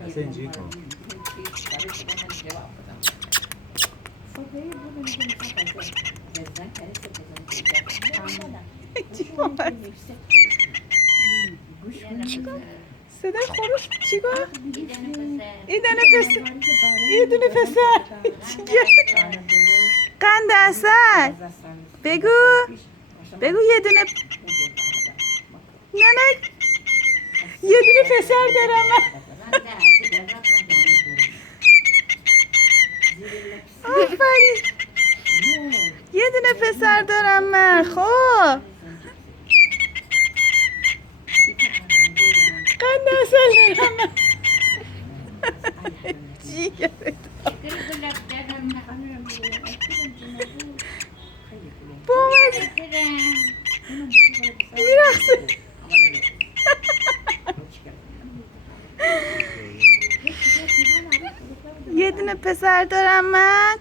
پس اینجوری کن. صدای خروش چی گفت؟ یه دونه پسر قند اصل بگو یه دونه نه یه دونه پسر دارم من آفرین یه دونه پسر دارم من خب قند اصل دارم من جیگرت بامز میرخصه یه دونه پسر دارم من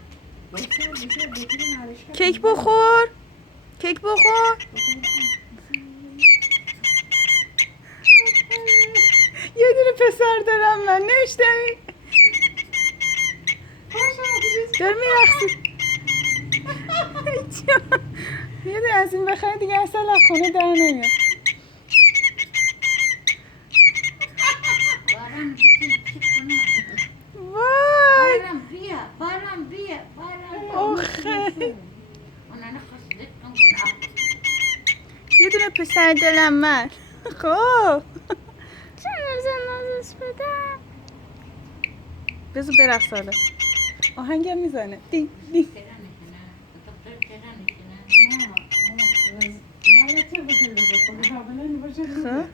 کیک بخور یه دونه پسر دارم من نشتمی دار میرخصی یه دونه از این بخواه دیگه اصلا از خونه در نمیاد وای آخه یه دونه پسر دلم من خب چون نازش بدم بذار برقص حالا آهنگم میزنه دین دین خب